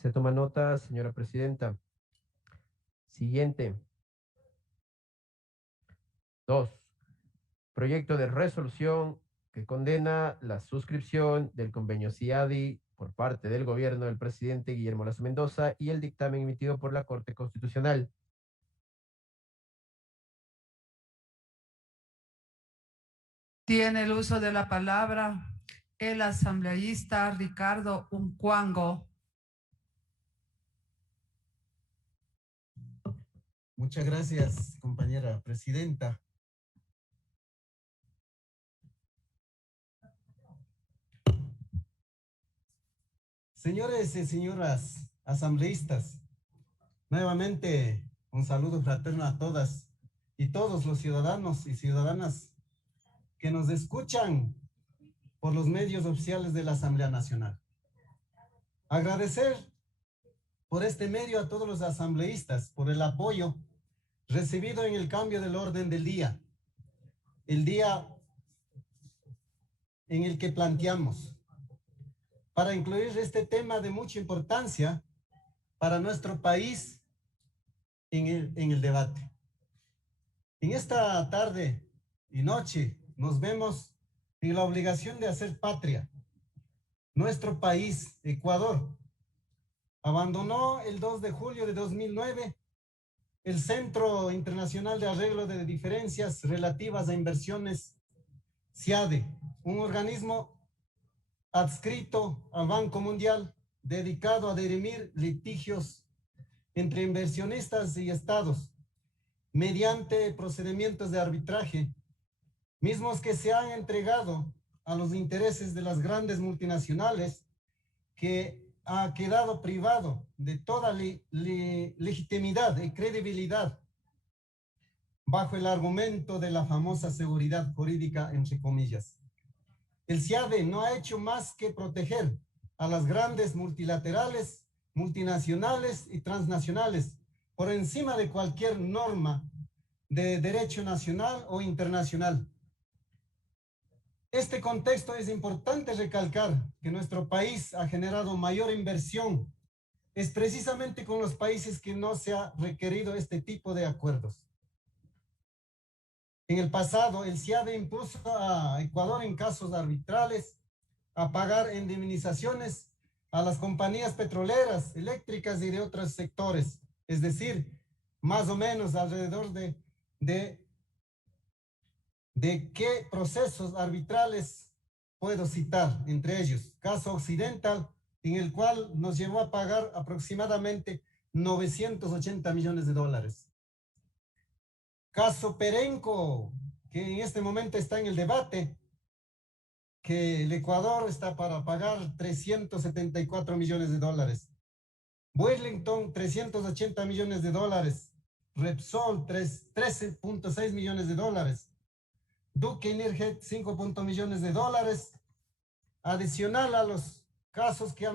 Se toma nota, señora presidenta. Siguiente. 2. Proyecto de resolución que condena la suscripción del convenio CIADI por parte del gobierno del presidente Guillermo Lasso Mendoza y el dictamen emitido por la Corte Constitucional. Tiene el uso de la palabra el asambleísta Ricardo Uncuango. Muchas gracias, compañera presidenta. Señores y señoras asambleístas, nuevamente un saludo fraterno a todas y todos los ciudadanos y ciudadanas que nos escuchan por los medios oficiales de la Asamblea Nacional. Agradecer por este medio a todos los asambleístas por el apoyo recibido en el cambio del orden del día, el día en el que planteamos para incluir este tema de mucha importancia para nuestro país en el debate. En esta tarde y noche nos vemos en la obligación de hacer patria. Nuestro país, Ecuador, abandonó el 2 de julio de 2009 el Centro Internacional de Arreglo de Diferencias Relativas a Inversiones, CIADE, un organismo adscrito al Banco Mundial dedicado a dirimir litigios entre inversionistas y estados mediante procedimientos de arbitraje, mismos que se han entregado a los intereses de las grandes multinacionales, que ha quedado privado de toda legitimidad y credibilidad bajo el argumento de la famosa seguridad jurídica, entre comillas. El CIADE no ha hecho más que proteger a las grandes multilaterales, multinacionales y transnacionales por encima de cualquier norma de derecho nacional o internacional. Este contexto es importante recalcar que nuestro país ha generado mayor inversión. Es precisamente con los países que no se ha requerido este tipo de acuerdos. En el pasado, el CIADE impuso a Ecuador en casos arbitrales a pagar indemnizaciones a las compañías petroleras, eléctricas y de otros sectores. Es decir, más o menos alrededor de qué procesos arbitrales puedo citar, entre ellos, caso Occidental, en el cual nos llevó a pagar aproximadamente 980 millones de dólares. Caso Perenco, que en este momento está en el debate, que el Ecuador está para pagar 374 millones de dólares. Burlington, 380 millones de dólares. Repsol, 13.6 millones de dólares. Duke Energy, 5 millones de dólares. Adicional a los casos que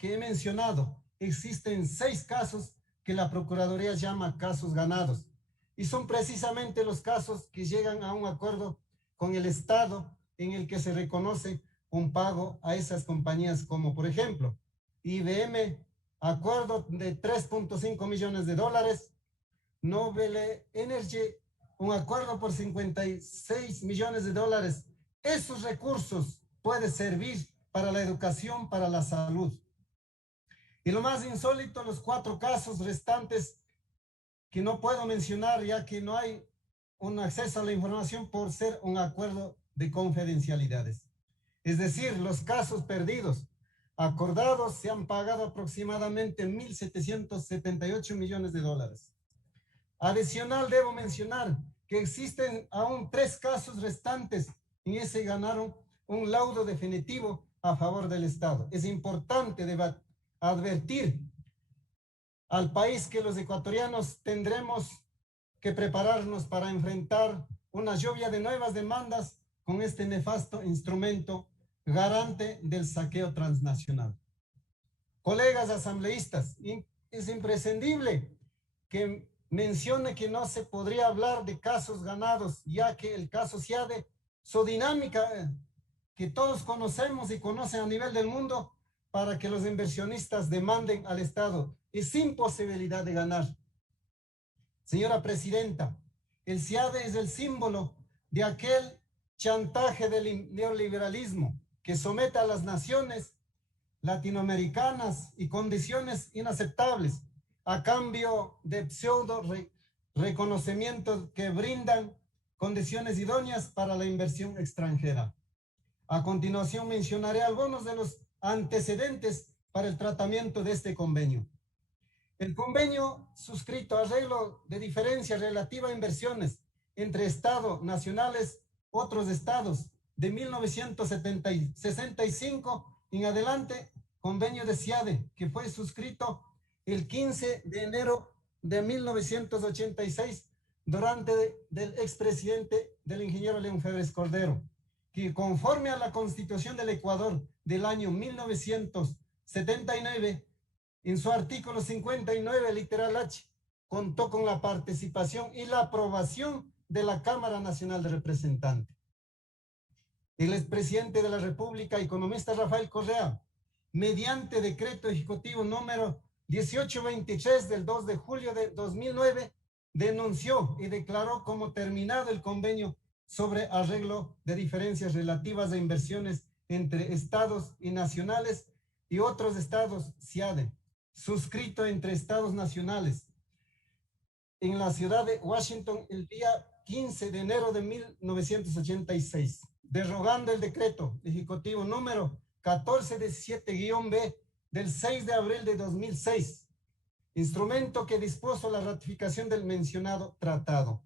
he mencionado, existen 6 casos que la Procuraduría llama casos ganados. Y son precisamente los casos que llegan a un acuerdo con el Estado en el que se reconoce un pago a esas compañías, como por ejemplo, IBM, acuerdo de 3.5 millones de dólares, Noble Energy, un acuerdo por 56 millones de dólares. Esos recursos pueden servir para la educación, para la salud. Y lo más insólito, los 4 casos restantes que no puedo mencionar ya que no hay un acceso a la información por ser un acuerdo de confidencialidades. Es decir, los casos perdidos acordados se han pagado aproximadamente 1.778 millones de dólares. Adicional, debo mencionar que existen aún 3 casos restantes y ese ganaron un laudo definitivo a favor del Estado. Es importante advertir al país que los ecuatorianos tendremos que prepararnos para enfrentar una lluvia de nuevas demandas con este nefasto instrumento garante del saqueo transnacional. Colegas asambleístas, es imprescindible que mencione que no se podría hablar de casos ganados, ya que el caso CIADE, su dinámica que todos conocemos y conocen a nivel del mundo, para que los inversionistas demanden al Estado y sin posibilidad de ganar. Señora Presidenta, el CIADE es el símbolo de aquel chantaje del neoliberalismo que somete a las naciones latinoamericanas y condiciones inaceptables a cambio de pseudo reconocimientos que brindan condiciones idóneas para la inversión extranjera. A continuación mencionaré algunos de los antecedentes para el tratamiento de este convenio. El convenio suscrito arreglo de diferencia relativa a inversiones entre estados nacionales, otros estados, de 1965 en adelante, convenio de CIADE, que fue suscrito el 15 de enero de 1986 durante del expresidente del ingeniero León Febres Cordero, que conforme a la Constitución del Ecuador del año 1979, en su artículo 59, literal H, contó con la participación y la aprobación de la Cámara Nacional de Representantes. El expresidente de la República, economista Rafael Correa, mediante decreto ejecutivo número 1823 del 2 de julio de 2009, denunció y declaró como terminado el convenio sobre arreglo de diferencias relativas a inversiones entre estados y nacionales y otros estados CIADE, suscrito entre estados nacionales en la ciudad de Washington el día 15 de enero de 1986, derogando el decreto ejecutivo número 1417-B del 6 de abril de 2006, instrumento que dispuso la ratificación del mencionado tratado.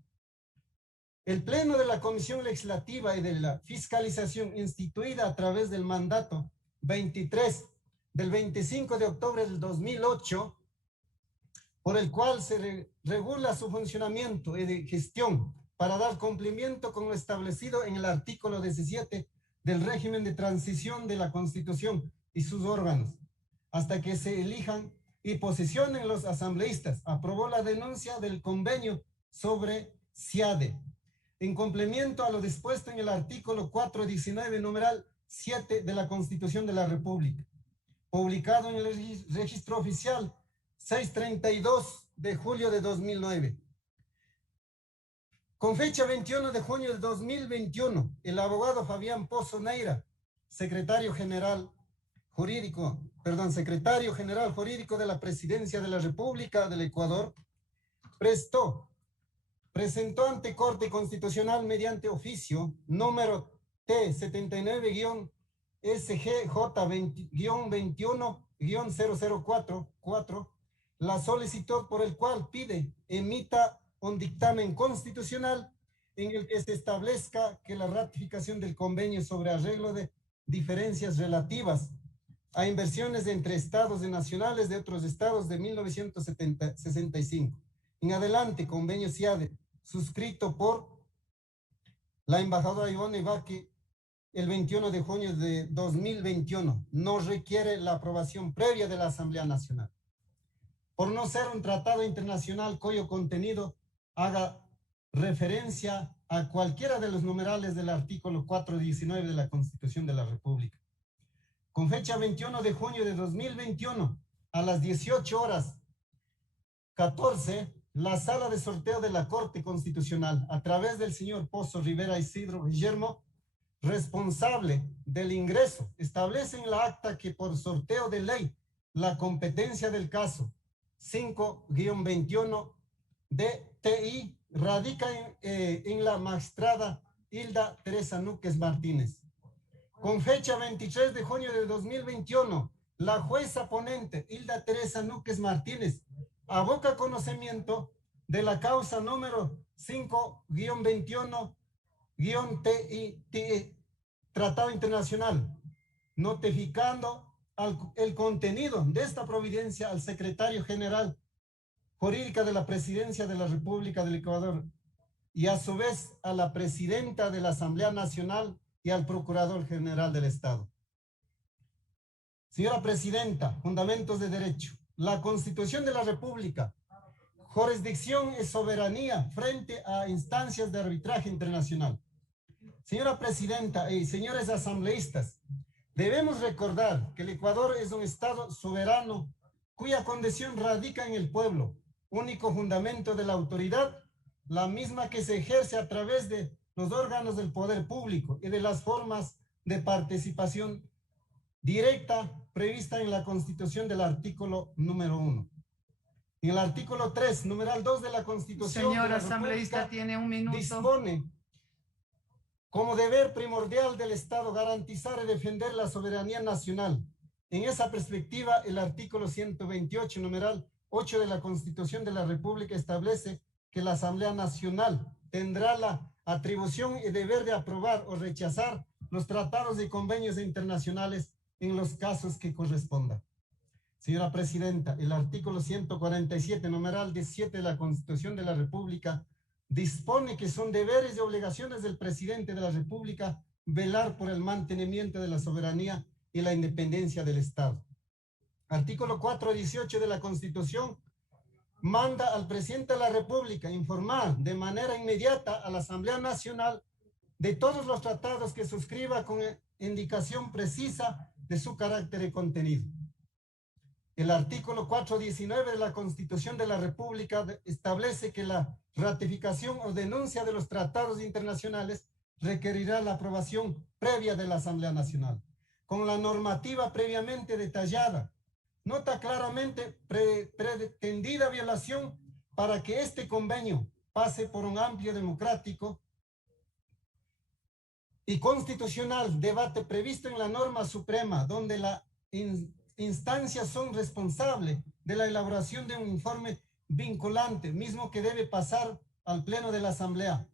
El Pleno de la Comisión Legislativa y de la Fiscalización instituida a través del mandato 23 del 25 de octubre del 2008, por el cual se regula su funcionamiento y de gestión para dar cumplimiento con lo establecido en el artículo 17 del régimen de transición de la Constitución y sus órganos, hasta que se elijan y posesionen los asambleístas. Aprobó la denuncia del convenio sobre CIADE, en complemento a lo dispuesto en el artículo 419, numeral 7 de la Constitución de la República, publicado en el registro oficial 632 de julio de 2009. Con fecha 21 de junio de 2021, el abogado Fabián Pozo Neira, secretario general jurídico de la Presidencia de la República del Ecuador, presentó ante Corte Constitucional mediante oficio número T79-SGJ-21-004 la solicitud por el cual pide emita un dictamen constitucional en el que se establezca que la ratificación del convenio sobre arreglo de diferencias relativas a inversiones entre estados y nacionales de otros estados de 1965 en adelante, convenio CIADE, suscrito por la embajadora Ivonne Ibarque el 21 de junio de 2021, no requiere la aprobación previa de la Asamblea Nacional, por no ser un tratado internacional cuyo contenido haga referencia a cualquiera de los numerales del artículo 419 de la Constitución de la República. Con fecha 21 de junio de 2021, a las 18:14, la sala de sorteo de la Corte Constitucional, a través del señor Pozo Rivera Isidro Guillermo, responsable del ingreso, establece en la acta que por sorteo de ley, la competencia del caso 5-21 DTI radica en la magistrada Hilda Teresa Núquez Martínez. Con fecha 23 de junio de 2021, la jueza ponente Hilda Teresa Núquez Martínez aboca conocimiento de la causa número 5-21-TI Tratado Internacional, notificando el contenido de esta providencia al secretario general jurídica de la Presidencia de la República del Ecuador y a su vez a la presidenta de la Asamblea Nacional y al Procurador General del Estado. Señora Presidenta, fundamentos de derecho. La Constitución de la República, jurisdicción y soberanía frente a instancias de arbitraje internacional. Señora Presidenta y señores asambleístas, Debemos recordar que el Ecuador es un Estado soberano cuya condición radica en el pueblo, único fundamento de la autoridad, la misma que se ejerce a través de los órganos del poder público y de las formas de participación directa prevista en la Constitución del artículo número 1. En el artículo 3, numeral 2 de la Constitución Señor de la asambleísta, República tiene un minuto. dispone como deber primordial del Estado garantizar y defender la soberanía nacional. En esa perspectiva, el artículo 128, numeral 8 de la Constitución de la República establece que la Asamblea Nacional tendrá la atribución y deber de aprobar o rechazar los tratados y convenios internacionales en los casos que corresponda. Señora Presidenta, el artículo 147, numeral 17 de la Constitución de la República dispone que son deberes y obligaciones del presidente de la República velar por el mantenimiento de la soberanía y la independencia del Estado. Artículo 418 de la Constitución manda al presidente de la República informar de manera inmediata a la Asamblea Nacional de todos los tratados que suscriba con indicación precisa de su carácter y contenido. El artículo 419 de la Constitución de la República establece que la ratificación o denuncia de los tratados internacionales requerirá la aprobación previa de la Asamblea Nacional. Con la normativa previamente detallada, nota claramente pretendida violación para que este convenio pase por un amplio democrático y constitucional debate previsto en la norma suprema, donde la instancias son responsables de la elaboración de un informe vinculante, mismo que debe pasar al Pleno de la Asamblea,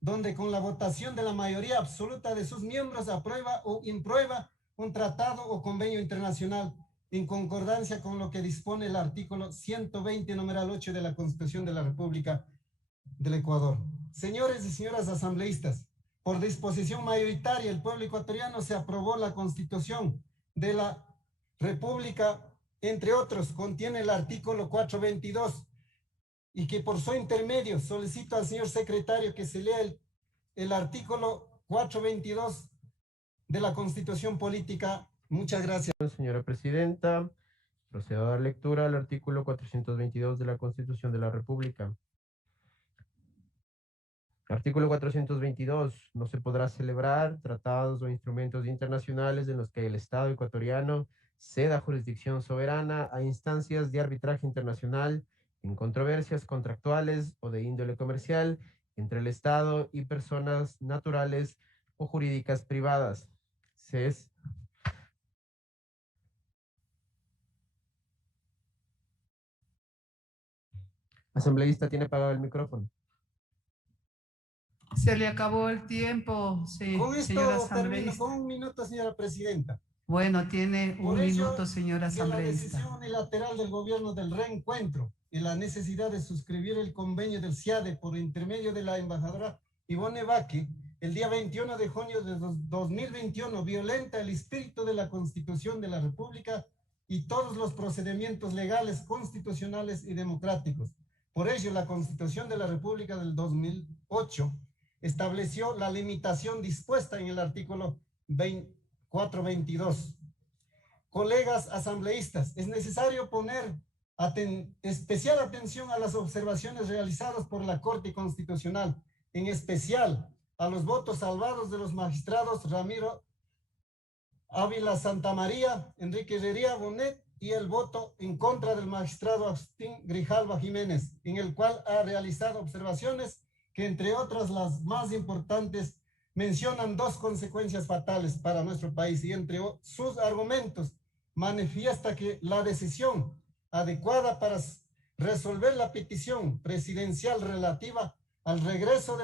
donde con la votación de la mayoría absoluta de sus miembros aprueba o imprueba un tratado o convenio internacional en concordancia con lo que dispone el artículo 120, numeral 8 de la Constitución de la República del Ecuador. Señores y señoras asambleístas, por disposición mayoritaria, el pueblo ecuatoriano se aprobó la Constitución de la República, entre otros, contiene el artículo 422 y que por su intermedio solicito al señor secretario que se lea el artículo 422 de la Constitución Política. Muchas gracias. Señora Presidenta, procedo a dar lectura al artículo 422 de la Constitución de la República. Artículo 422. No se podrá celebrar tratados o instrumentos internacionales en los que el Estado ecuatoriano ceda jurisdicción soberana a instancias de arbitraje internacional en controversias contractuales o de índole comercial entre el Estado y personas naturales o jurídicas privadas. CES. Asambleísta, tiene apagado el micrófono. Se le acabó el tiempo, sí, Con esto señora termino, asambleísta. con un minuto, señora Presidenta. Bueno, tiene un Por ello, minuto, señora que la asambleísta. decisión unilateral del gobierno del reencuentro y la necesidad de suscribir el convenio del CIADE por intermedio de la embajadora Ivonne Baque, el día 21 de junio de 2021, violenta el espíritu de la Constitución de la República y todos los procedimientos legales, constitucionales y democráticos. Por ello, la Constitución de la República del 2008 estableció la limitación dispuesta en el artículo 422. Colegas asambleístas, es necesario poner especial atención a las observaciones realizadas por la Corte Constitucional, en especial a los votos salvados de los magistrados Ramiro Ávila Santamaría, Enrique Herrería Bonet y el voto en contra del magistrado Agustín Grijalva Jiménez, en el cual ha realizado observaciones que, entre otras las más importantes, mencionan dos consecuencias fatales para nuestro país y entre sus argumentos manifiesta que la decisión adecuada para resolver la petición presidencial relativa al regreso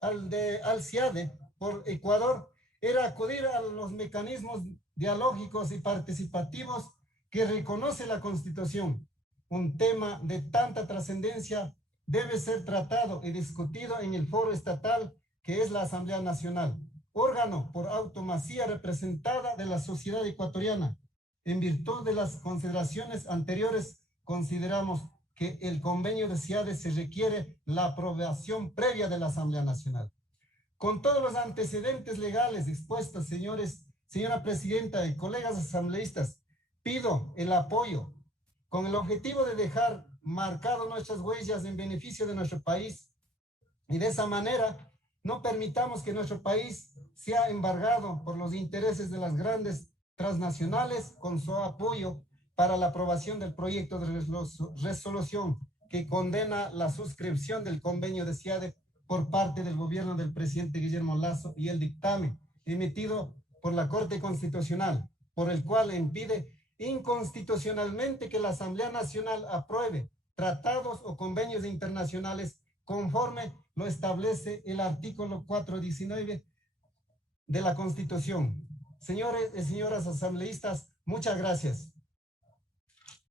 al CIADE por Ecuador era acudir a los mecanismos dialógicos y participativos que reconoce la Constitución. Un tema de tanta trascendencia debe ser tratado y discutido en el foro estatal que es la Asamblea Nacional, órgano por autonomía representada de la sociedad ecuatoriana. En virtud de las consideraciones anteriores, consideramos que el convenio de CIADE se requiere la aprobación previa de la Asamblea Nacional. Con todos los antecedentes legales expuestos, señores Señora Presidenta y colegas asambleístas, pido el apoyo con el objetivo de dejar marcado nuestras huellas en beneficio de nuestro país y de esa manera no permitamos que nuestro país sea embargado por los intereses de las grandes transnacionales con su apoyo para la aprobación del proyecto de resolución que condena la suscripción del convenio de CIADE por parte del gobierno del presidente Guillermo Lasso y el dictamen emitido por la Corte Constitucional, por el cual impide inconstitucionalmente que la Asamblea Nacional apruebe tratados o convenios internacionales conforme lo establece el artículo 419 de la Constitución. Señores y señoras asambleístas, muchas gracias.